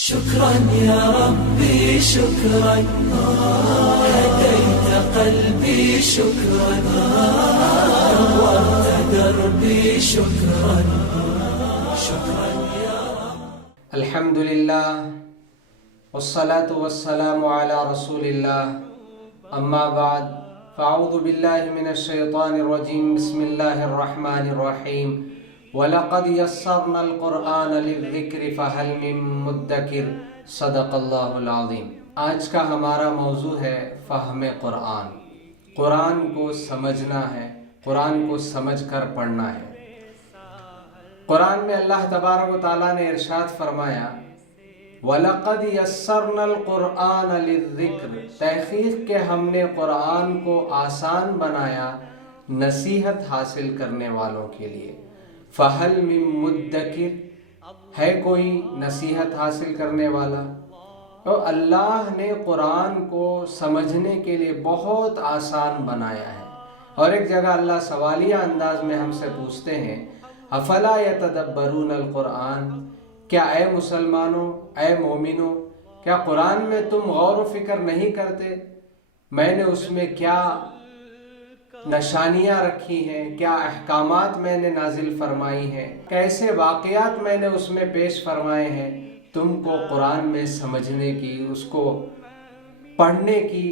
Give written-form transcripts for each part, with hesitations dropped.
شكرا يا ربي شكرا هديت قلبي شكرا نورت دربي شكرا شكرا يا رب. الحمد لله والصلاة والسلام على رسول الله أما بعد فأعوذ بالله من الشيطان الرجيم بسم الله الرحمن الرحيم وَلَقَدْ يَسَّرْنَا الْقُرْآنَ لِلذِّكْرِ فَهَلْ مِن مُدَّكِرٍ صدق اللہ العظیم۔ آج کا ہمارا موضوع ہے فہم قرآن۔ قرآن کو سمجھنا ہے، قرآن کو سمجھ کر پڑھنا ہے۔ قرآن میں اللہ تبارک و تعالیٰ نے ارشاد فرمایا وَلَقَدْ يَسَّرْنَا الْقُرْآنَ لِلذِّكْرِ، تحقیق کہ ہم نے قرآن کو آسان بنایا نصیحت حاصل کرنے والوں کے لیے۔ فَهَلْ مِن مُدَّكِرٍ، ہے کوئی نصیحت حاصل کرنے والا؟ تو اللہ نے قرآن کو سمجھنے کے لیے بہت آسان بنایا ہے۔ اور ایک جگہ اللہ سوالیہ انداز میں ہم سے پوچھتے ہیں افلا یتدبرون القرآن، کیا اے مسلمانوں، اے مومنوں، کیا قرآن میں تم غور و فکر نہیں کرتے؟ میں نے اس میں کیا نشانیاں رکھی ہیں، کیا احکامات میں نے نازل فرمائی ہیں، کیسے واقعات میں نے اس میں پیش فرمائے ہیں؟ تم کو قرآن میں سمجھنے کی، اس کو پڑھنے کی،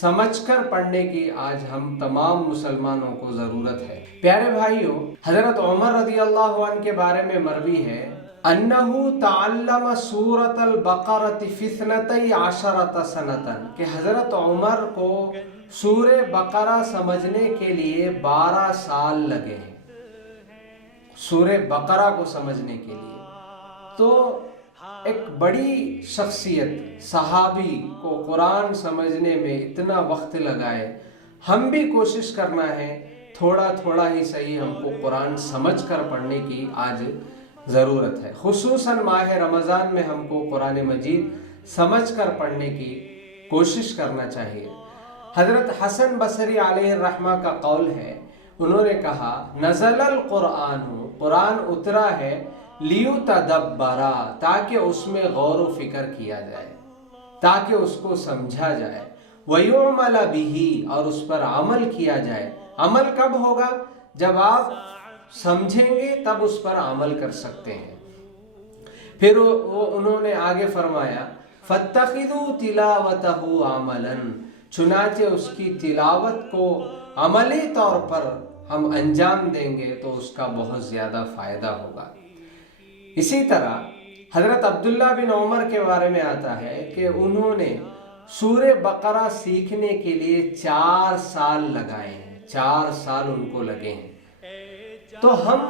سمجھ کر پڑھنے کی آج ہم تمام مسلمانوں کو ضرورت ہے۔ پیارے بھائیوں، حضرت عمر رضی اللہ عنہ کے بارے میں مروی ہے انہ تعلم سورۃ البقرۃ فی 12 سنۃ، کہ حضرت عمر کو سورہ بقرہ سمجھنے کے لیے 12 سال لگے ہیں، سورہ بقرہ کو سمجھنے کے لیے۔ تو ایک بڑی شخصیت صحابی کو قرآن سمجھنے میں اتنا وقت لگائے، ہم بھی کوشش کرنا ہے تھوڑا تھوڑا ہی صحیح ہم کو قرآن سمجھ کر پڑھنے کی آج ضرورت ہے۔ خصوصاً ماہ رمضان میں ہم کو قرآن مجید سمجھ کر پڑھنے کی کوشش کرنا چاہیے۔ حضرت حسن بصری علیہ الرحمہ کا قول ہے، انہوں نے کہا نزل القرآن، قرآن اترا ہے لیتدبرا، تاکہ اس میں غور و فکر کیا جائے، تاکہ اس کو سمجھا جائے، ویعمل بہ، اور اس پر عمل کیا جائے۔ عمل کب ہوگا؟ جب آپ سمجھیں گے تب اس پر عمل کر سکتے ہیں۔ پھر انہوں نے آگے فرمایا فَاتَّخِذُوا تِلَاوَتَهُ عَمَلًا، چنانچہ اس کی تلاوت کو عملی طور پر ہم انجام دیں گے تو اس کا بہت زیادہ فائدہ ہوگا۔ اسی طرح حضرت عبداللہ بن عمر کے بارے میں آتا ہے کہ انہوں نے سورہ بقرہ سیکھنے کے لیے 4 سال لگائے ہیں، 4 سال ان کو لگے ہیں۔ تو ہم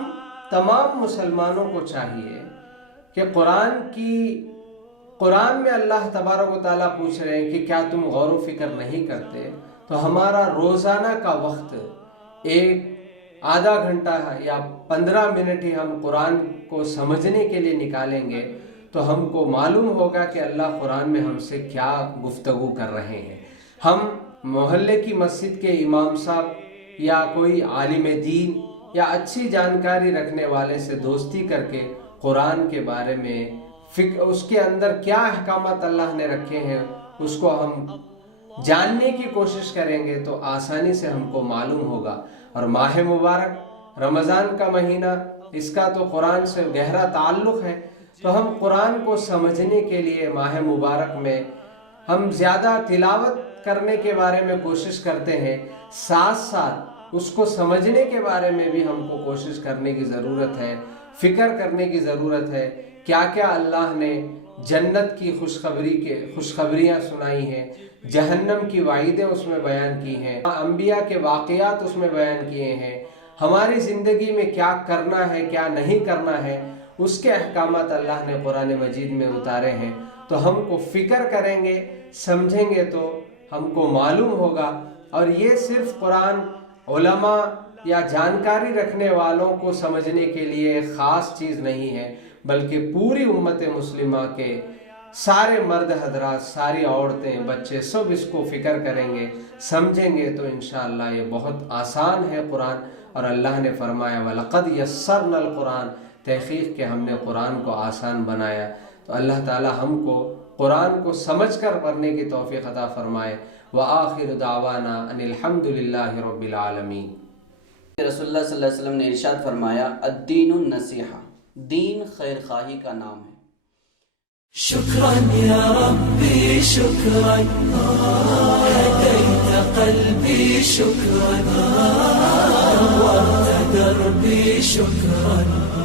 تمام مسلمانوں کو چاہیے کہ قرآن میں اللہ تبارک و تعالیٰ پوچھ رہے ہیں کہ کیا تم غور و فکر نہیں کرتے؟ تو ہمارا روزانہ کا وقت ایک آدھا گھنٹہ یا 15 منٹ ہی ہم قرآن کو سمجھنے کے لیے نکالیں گے تو ہم کو معلوم ہوگا کہ اللہ قرآن میں ہم سے کیا گفتگو کر رہے ہیں۔ ہم محلے کی مسجد کے امام صاحب یا کوئی عالم دین یا اچھی جانکاری رکھنے والے سے دوستی کر کے قرآن کے بارے میں اس کے اندر کیا احکامات اللہ نے رکھے ہیں اس کو ہم جاننے کی کوشش کریں گے تو آسانی سے ہم کو معلوم ہوگا۔ اور ماہ مبارک رمضان کا مہینہ، اس کا تو قرآن سے گہرا تعلق ہے، تو ہم قرآن کو سمجھنے کے لیے ماہ مبارک میں ہم زیادہ تلاوت کرنے کے بارے میں کوشش کرتے ہیں، ساتھ ساتھ اس کو سمجھنے کے بارے میں بھی ہم کو کوشش کرنے کی ضرورت ہے، فکر کرنے کی ضرورت ہے۔ کیا کیا اللہ نے جنت کی خوشخبریاں سنائی ہیں، جہنم کی وعیدیں اس میں بیان کی ہیں، انبیاء کے واقعات اس میں بیان کیے ہیں، ہماری زندگی میں کیا کرنا ہے کیا نہیں کرنا ہے اس کے احکامات اللہ نے قرآن مجید میں اتارے ہیں۔ تو ہم کو فکر کریں گے، سمجھیں گے تو ہم کو معلوم ہوگا۔ اور یہ صرف قرآن علماء یا جانکاری رکھنے والوں کو سمجھنے کے لیے ایک خاص چیز نہیں ہے، بلکہ پوری امت مسلمہ کے سارے مرد حضرات، ساری عورتیں، بچے سب اس کو فکر کریں گے، سمجھیں گے تو انشاءاللہ یہ بہت آسان ہے قرآن۔ اور اللہ نے فرمایا وَلَقَدْ يَسَّرْنَا الْقُرْآنَ، تحقیق کہ ہم نے قرآن کو آسان بنایا تو اللہ تعالی ہم کو قرآن کو سمجھ کر پڑھنے کی توفیق عطا فرمائے۔ وآخر دعوانا ان الحمد للہ رب العالمین۔ رسول اللہ صلی اللہ علیہ وسلم نے ارشاد فرمایا الدین النصیحہ، دین خیر خواہی کا نام ہے۔ شکراً یا ربی شکراً، ہدیت قلبی شکراً، نورت دربی شکراً۔